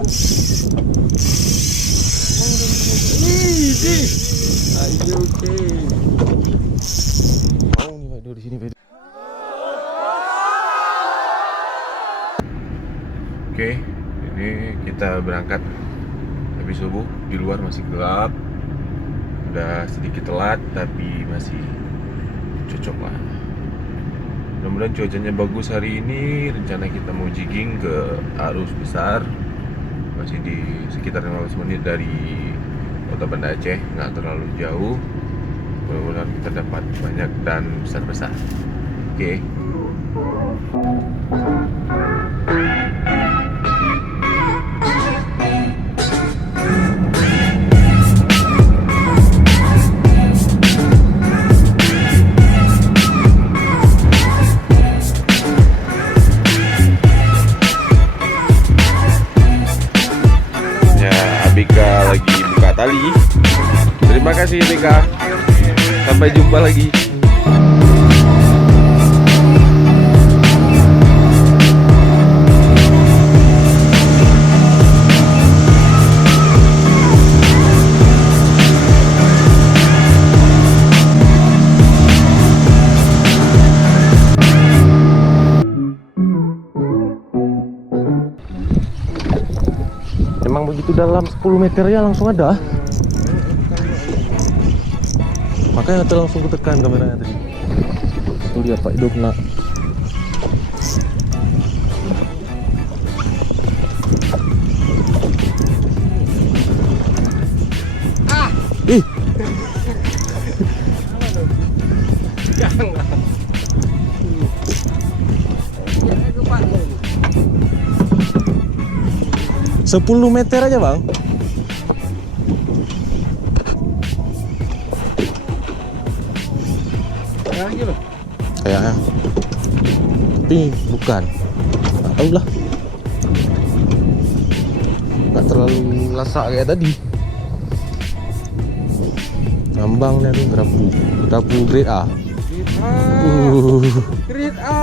Ayo, oke. Mau nih Pak, di sini Pak. Oke, ini kita berangkat habis subuh. Di luar masih gelap. Udah sedikit telat tapi masih cocok lah. Mudah-mudahan cuacanya bagus hari ini. Rencana kita mau jigging ke Arus Besar. Masih di sekitar 15 menit dari Kota Banda Aceh, nggak terlalu jauh. Mudah-mudahan kita dapat banyak dan besar-besar. Oke. Abika lagi buka tali. Terima kasih Abika. Sampai jumpa lagi. Emang begitu dalam 10 meter ya langsung ada. Makanya tuh langsung kutekan kameranya tadi. Tuh lihat Pak, hidup nak. Ih. Jangan. 10 meter aja bang. Kayaknya. Tapi bukan. Nggak tahu lah. Nggak terlalu lasak kayak tadi. Ngambangnya tuh gerapu. Gerapu grade A. Grade A.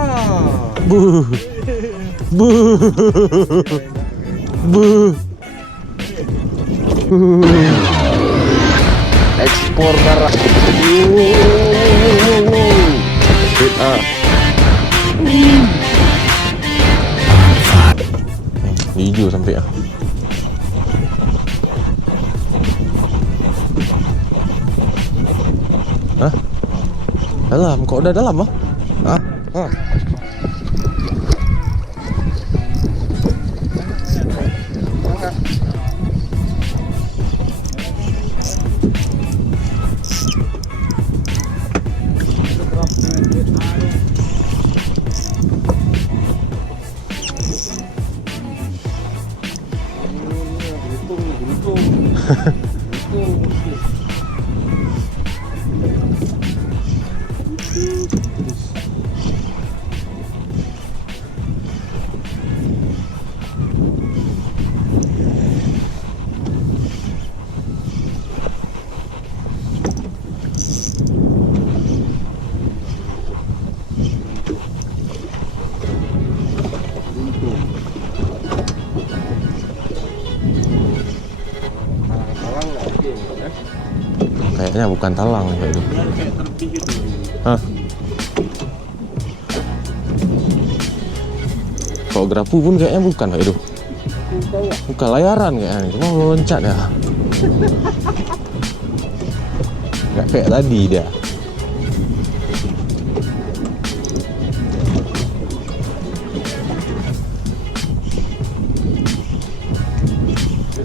Ekspor barang. Grade A. Hijau sampai ya. Hah? Dalam, kok udah dalam ah? Hah? Hah? Kayaknya bukan talang kayak itu. Hah? Kalau gerapu pun kayaknya bukan kayak itu. Bukan layaran kayaknya, cuma loncat ya. Nggak kayak tadi dia.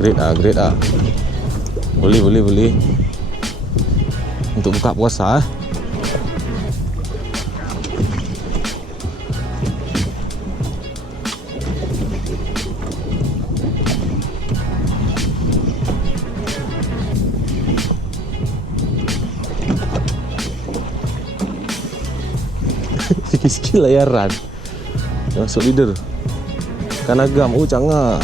Grade A, grade A. Boleh. Untuk buka puasa. Sikit-sikit layaran. Masuk leader. Kanagam, cangga.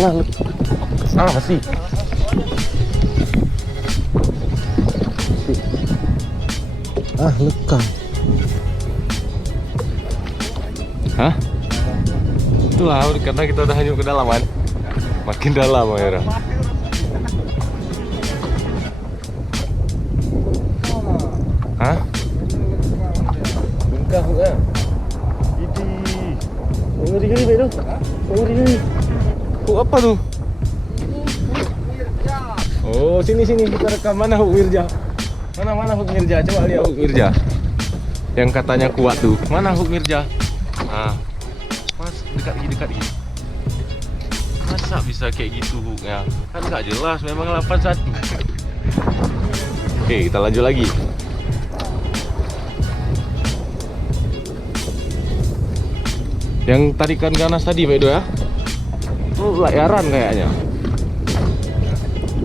Alah, masih. Lekang. Hah? Itulah karena kita udah hanyut ke dalam kan. Makin dalam akhirnya. Hah? Bengkak bukan? Idih. Ngeri-ngeri baik tu. Ngeri-ngeri. Apa tu? Oh, sini kita rekam. Mana Huk Mirja? Mana Huk Mirja? Coba lihat Huk Mirja. Yang katanya kuat tuh. Mana Huk Mirja? Mas dekat lagi. Masa bisa kayak gitu Huknya? Kan nggak jelas, memang 81. Oke, kita lanjut lagi. Yang tarikan ganas tadi Pak Edo ya? Itu layaran kayaknya.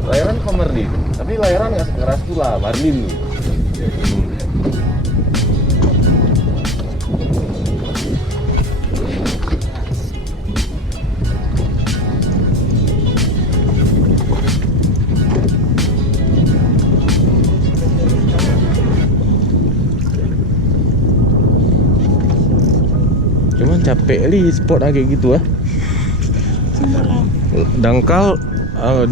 Layaran Komerdi, tapi layaran nggak sekeras pula, Marlin. Cuman capek li spot kayak gitu dangkal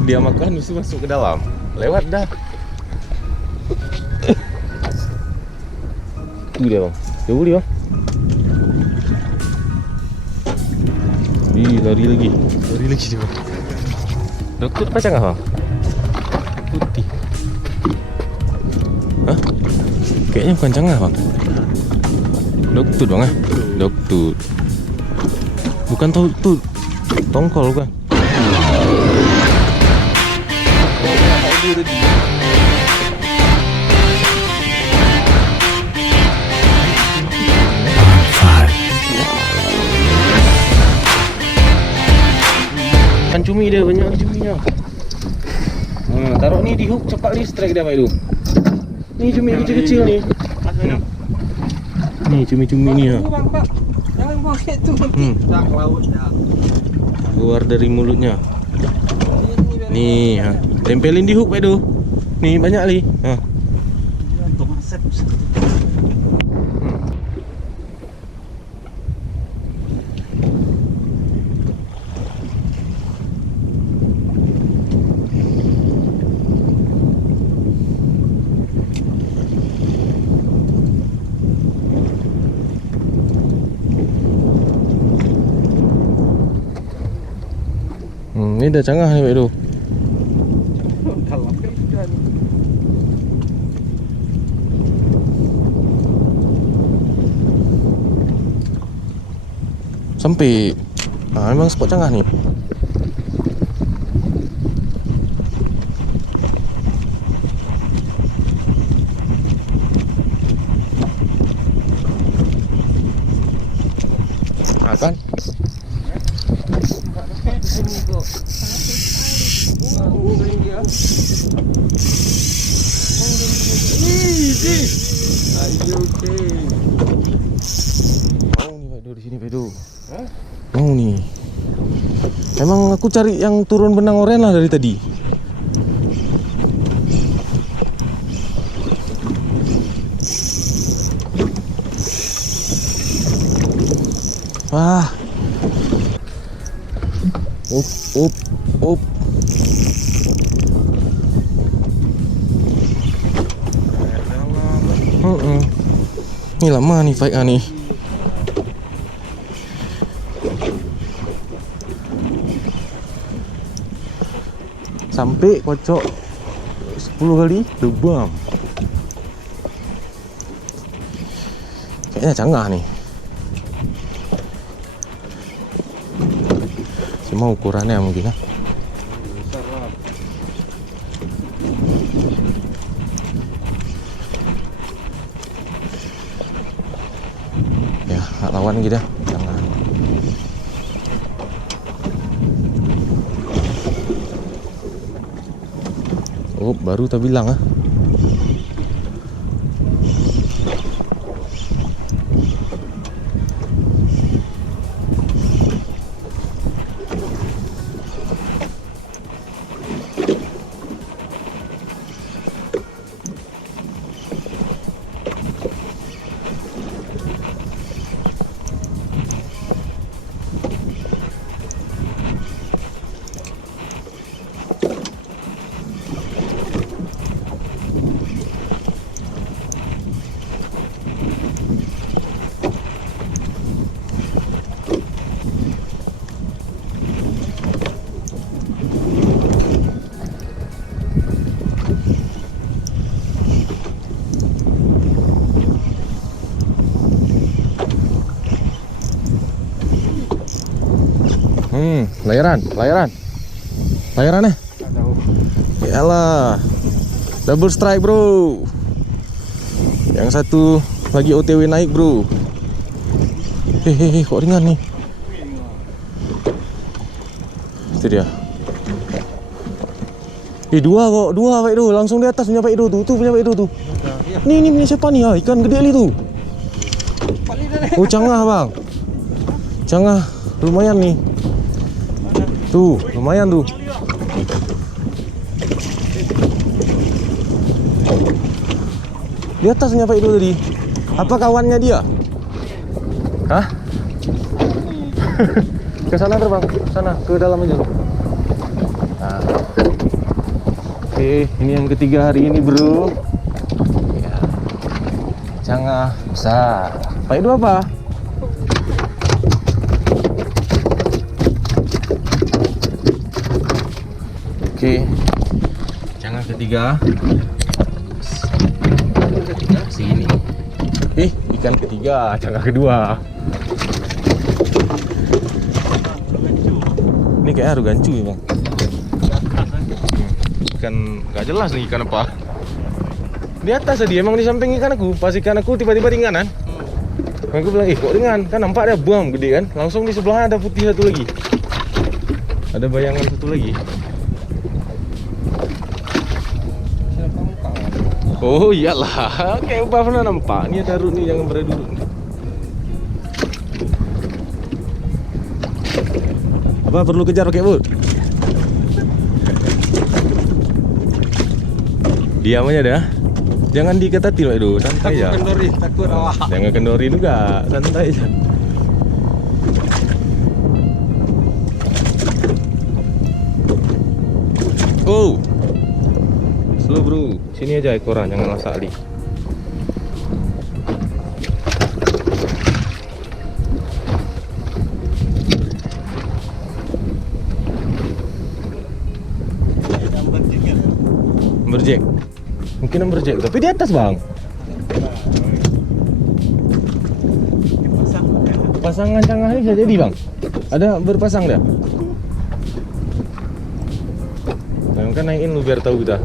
dia makan mesti masuk ke dalam. Lewat dah. Itu dia bang. Jauh dia bang. Lari lagi dia bang. Dokter apa cangah bang? Putih. Hah? Kayaknya bukan cangah bang. Dokter bang Dokter. Bukan tuh tongkol bukan? Kan cumi dia, banyak cuminya. Taruh ni di hook cepat strike dia Pak Edo. Ni cumi kecil-kecil ni. Ni cumi-cumi ni ya. Jangan pakai tu tak laut dah. Keluar dari mulutnya. Nih, tempelin di hook Pak Edo. Nih banyak li. Untuk masak. Ini dah canggah ni Pak Edo. Kalau kerja ni. Sampai memang spot canggah ni. Kan? Mau nih Pak Edo di sini Pak Edo. Mau nih. Emang aku cari yang turun benang oren lah dari tadi. Wah. Up. Ini lama nih fight nih. Sampai kocok 10 kali debam. Kayaknya canggah nih. Cuma ukurannya mungkin ya. Ya, lawan gitu dah. Jangan. Oh, baru tak bilang Layaran. Yalah. Double strike, bro. Yang satu lagi OTW naik, bro. Hehehe, kok ringan nih. Itu dia. Dua Pak Edo, langsung di atas punya Pak Edo tuh punya Pak Edo tuh. Ini punya siapa nih? Ikan gede kali tuh. Oh, cangah bang. Cangah, lumayan nih. Tuh, lumayan tuh. Di atas punya Pak Edo tadi. Apa kawannya dia? Hah? Ke sana terbang, sana ke dalam aja. Nah. Oke, ini yang ketiga hari ini, bro. Ya. Cangah besar. Pak Edo apa? Oke. Cangah ketiga. Segini. Ikan ketiga, cangah kedua. Ini kayak aru gancu ya, Bang. Ikan nggak jelas nih ikan apa. Di atas tadi emang di samping ikan aku. Pas ikan aku tiba-tiba ringanan. Aku bilang, kok ringan? Kan nampak ada buang gede kan. Langsung di sebelahnya ada putih satu lagi. Ada bayangan satu lagi. Oh iyalah, kayak apa pernah nampak. Ini ada rut nih, jangan berada dulu. Apa perlu kejar pakai boot? Diam aja dah. Jangan diketatin Pak Edo, santai aja. Kendori, takut awak. Jangan kendori juga, santai aja. Oh. Slow bro, sini aja ekoran, jangan masak Ali. Berjek. Mungkin berjek, tapi di atas bang. Pasangan cangah ini bisa jadi bang. Ada berpasang dah. Kan naikin lu biar tahu kita.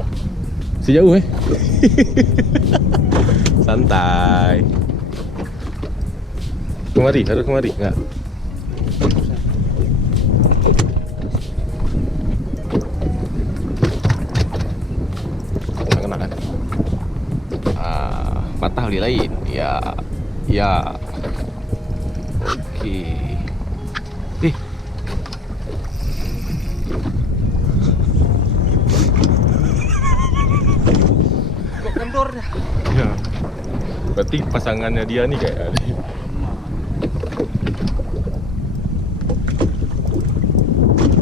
Sejauh santai. Kemari, harus kemari, enggak? Kena kan? Patah di lain. Ya. Oke. Ya. Berarti pasangannya dia nih kayak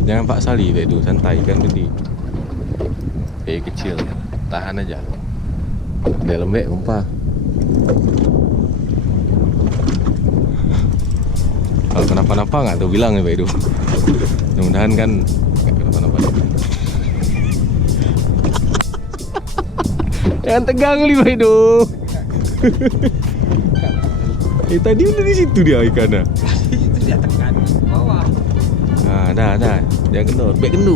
jangan Pak Sali Pak itu, santai kan gede. Kecil, tahan aja. Dia lembek umpa. Kalau kenapa-napa nggak tahu bilang ya Pak itu. Mudah-mudahan kan nggak kenapa-napa. Jangan tegang li Pak Edo. Tadi udah di situ dia ikannya. Itu dia tekan bawah. Nah, dah. Jangan kendor. Baik gendu.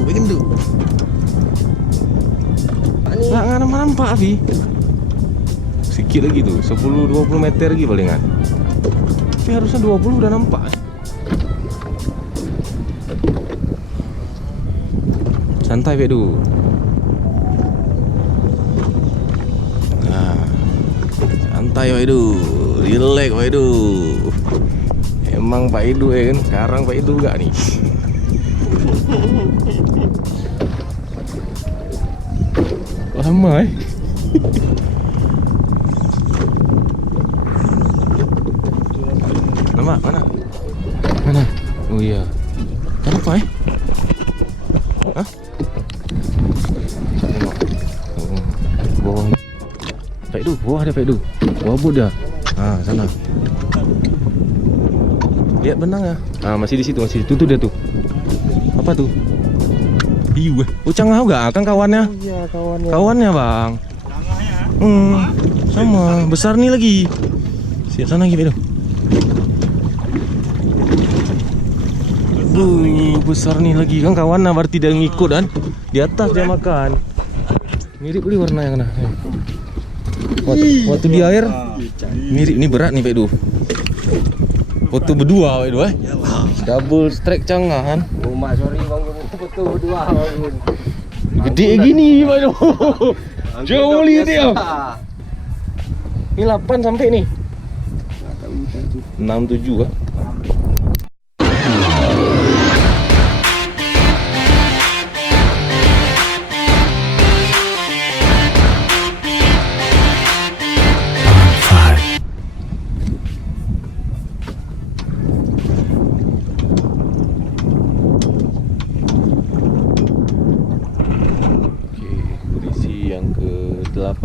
Nggak nampak Afi. Sikit lagi tuh, 10-20 meter lagi palingan. Tapi harusnya 20 udah nampak. Santai Pak Edo. Santai Pak Edo, relax Pak Edo. Emang Pak Edo ya kan, sekarang Pak Edo enggak nih. Lama Lama, mana? Oh iya. Kenapa Hah? Bawah. Pak Edo, bawah ada Pak Edo. Bawah bot dah. Sana. Lihat benang ya. Masih di situ. Tuh dia tuh. Apa tuh? Hiu. Oh, cangah juga kan kawannya? Oh, iya, kawannya. Kawannya, Bang. Sama, besar nih lagi. Siap sana lagi, Pak Edo. Besar nih lagi kan kawan. Nah, berarti dia ngikut kan. Di atas dia makan. Mirip nih warna yang nah. Waktu di air mirip. Ini berat nih Pak Du. Foto berdua Pak Du Double strike canggah kan. Oh mak sorry bang, betul berdua bang. Gede gini Pak Du. Coba lihat dia. Ini 8 sampai nih. 6 7 kan. Ke-8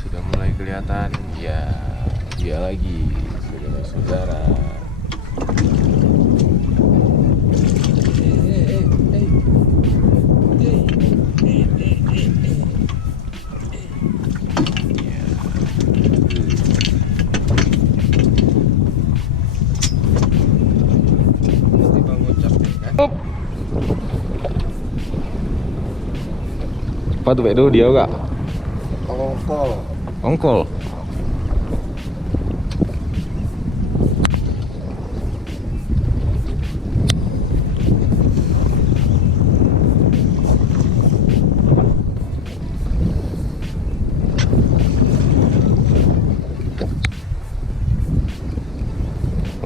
sudah mulai kelihatan. Ya, dia lagi saudara-saudara. Apa tuh Pak Du, dia enggak? Ongkol. Ongkol.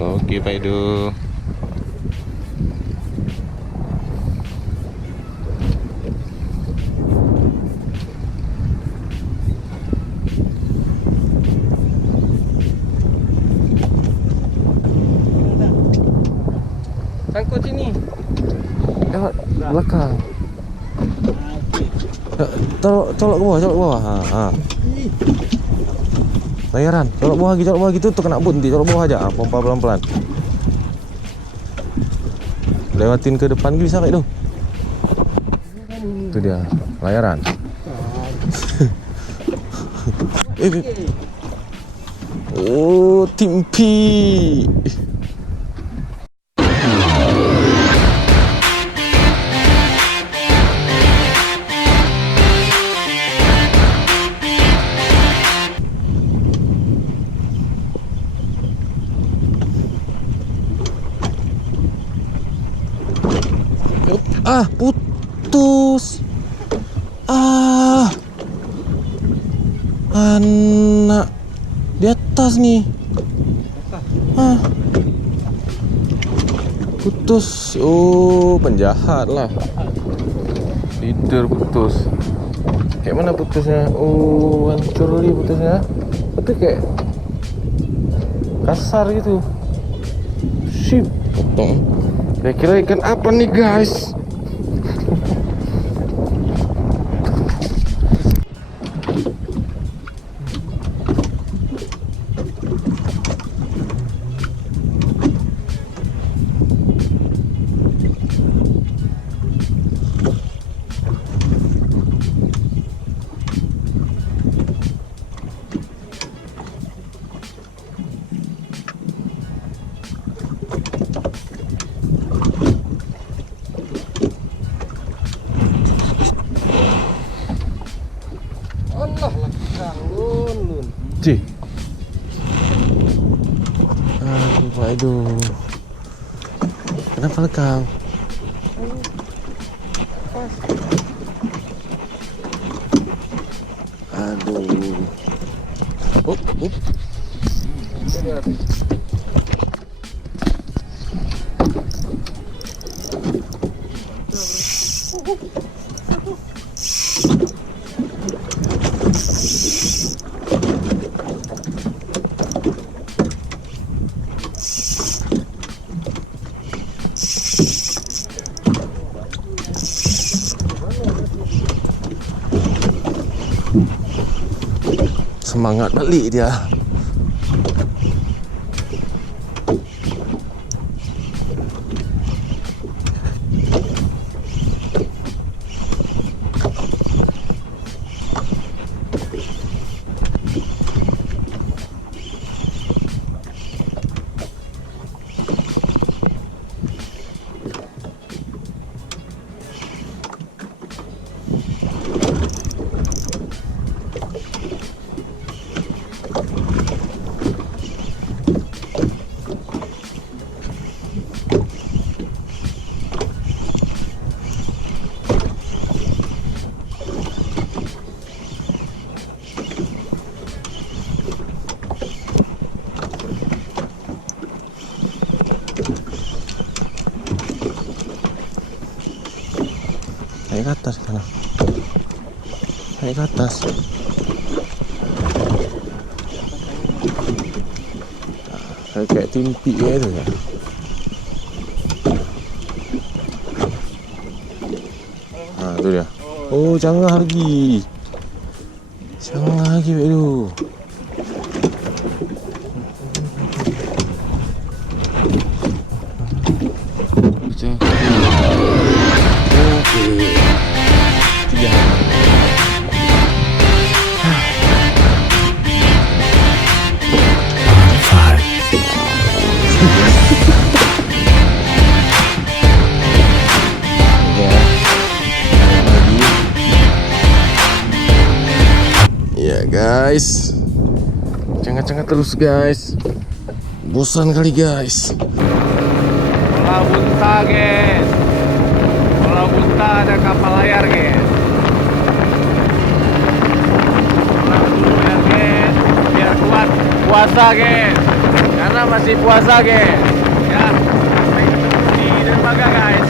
Oke Pak Du. Sangkut sini. Lewat belakang. Colok ke bawah, Layaran, colok bawah lagi tuh kena but nanti, colok bawah aja, pompa pelan-pelan. Lewatin ke depan bisa Pak Du. Itu dia, layaran. Oh, timpi. Putus. Anak di atas nih. Putus. Oh, penjahat lah. Leader putus. Kayak mana putusnya? Oh, hancur nih putusnya. Itu kayak kasar gitu. Sip, potong. Kira-kira ikan apa nih guys? Cih. Aduh. Kenapa lekang? Aduh. Up. Semangat balik dia. Naik ke atas sana. Naik ke atas. Kayak timpi ya itu ya. Nah itu dia. Oh canggah lagi. Canggah lagi itu. Ya guys, cengat-cengat terus guys. Bosan kali guys. Bola bunta guys. Bola bunta ada kapal layar guys. Pulang dulu ya guys, biar kuat puasa guys. Karena masih puasa guys. Ya, sampai ketemu di dermaga guys.